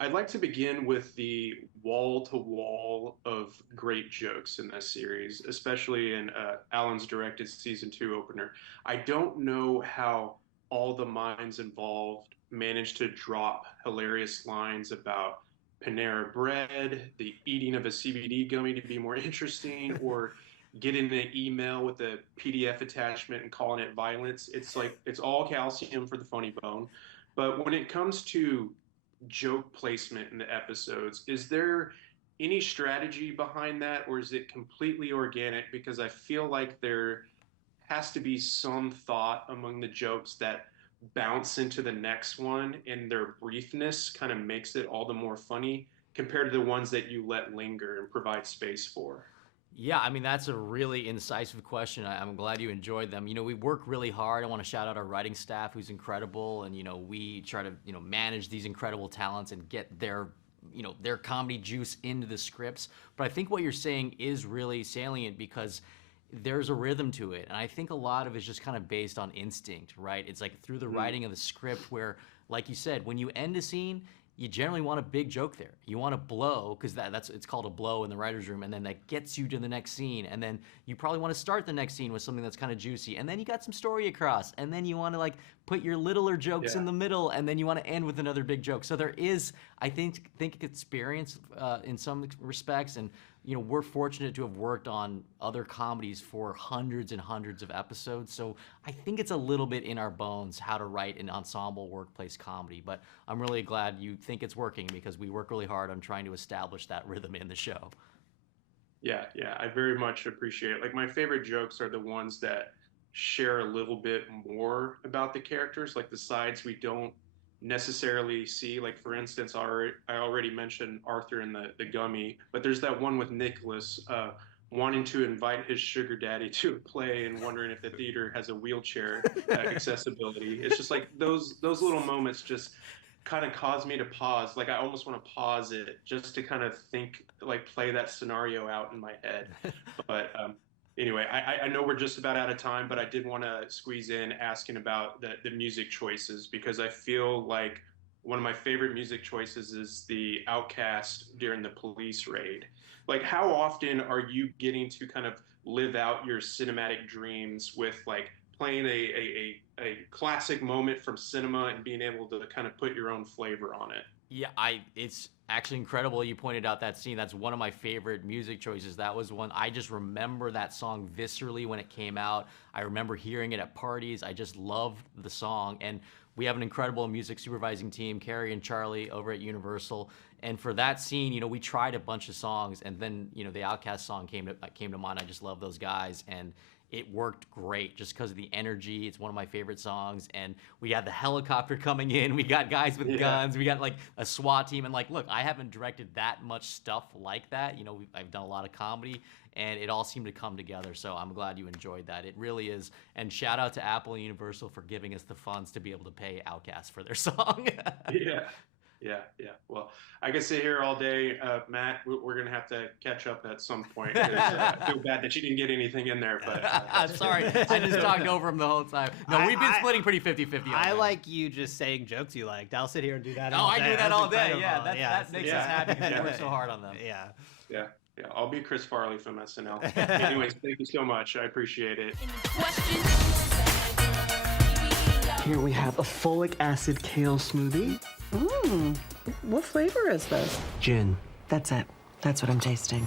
I'd like to begin with the wall to wall of great jokes in this series, especially in Alan's directed season two opener. I don't know how all the minds involved managed to drop hilarious lines about Panera Bread, the eating of a CBD gummy to be more interesting, or getting an email with a PDF attachment and calling it violence. It's like it's all calcium for the funny bone. But when it comes to joke placement in the episodes, is there any strategy behind that, or is it completely organic? Because I feel like there has to be some thought among the jokes that bounce into the next one, and their briefness kind of makes it all the more funny compared to the ones that you let linger and provide space for. Yeah, I mean, that's a really incisive question. I'm glad you enjoyed them. We work really hard. I want to shout out our writing staff, who's incredible. And, we try to, manage these incredible talents and get their comedy juice into the scripts. But I think what you're saying is really salient because there's a rhythm to it. And I think a lot of it's just kind of based on instinct, right? It's like through the writing of the script where, like you said, when you end a scene, you generally want a big joke there. You want to blow, because it's called a blow in the writer's room, and then that gets you to the next scene. And then you probably want to start the next scene with something that's kind of juicy. And then you got some story across. And then you want to put your littler jokes in the middle, and then you want to end with another big joke. So there is, I think experience in some respects, and we're fortunate to have worked on other comedies for hundreds and hundreds of episodes. So I think it's a little bit in our bones how to write an ensemble workplace comedy. But I'm really glad you think it's working because we work really hard on trying to establish that rhythm in the show. Yeah, I very much appreciate it. Like my favorite jokes are the ones that share a little bit more about the characters, like the sides we don't necessarily see. Like for instance, I already mentioned Arthur and the gummy, but there's that one with Nicholas wanting to invite his sugar daddy to a play and wondering if the theater has a wheelchair accessibility. It's just like those little moments just kind of cause me to pause. Like I almost want to pause it just to kind of think, like play that scenario out in my head. But anyway, I know we're just about out of time, but I did want to squeeze in asking about the music choices because I feel like one of my favorite music choices is the Outcast during the police raid. Like, how often are you getting to kind of live out your cinematic dreams with like playing a classic moment from cinema and being able to kind of put your own flavor on it? Yeah, it's actually incredible you pointed out that scene. That's one of my favorite music choices. That was one, I just remember that song viscerally when it came out. I remember hearing it at parties. I just loved the song. And we have an incredible music supervising team, Carrie and Charlie over at Universal. And for that scene, we tried a bunch of songs, and then, the Outkast song came to mind. I just love those guys, and it worked great just because of the energy. It's one of my favorite songs. And we had the helicopter coming in. We got guys with guns. We got like a SWAT team. And look, I haven't directed that much stuff like that. I've done a lot of comedy, and it all seemed to come together. So I'm glad you enjoyed that. It really is. And shout out to Apple and Universal for giving us the funds to be able to pay Outkast for their song. Yeah. Well, I could sit here all day, Matt. We're gonna have to catch up at some point. I feel bad that you didn't get anything in there, but sorry, I just talked over him the whole time. No, we've been splitting pretty 50-50. I like you just saying jokes you liked. I'll sit here and do that. Oh, all I day. do that all day. Incredible. Yeah, that makes us happy because we work so hard on them. Yeah. I'll be Chris Farley from SNL. Anyways, thank you so much. I appreciate it. Here we have a folic acid kale smoothie. What flavor is this? Gin. That's it. That's what I'm tasting.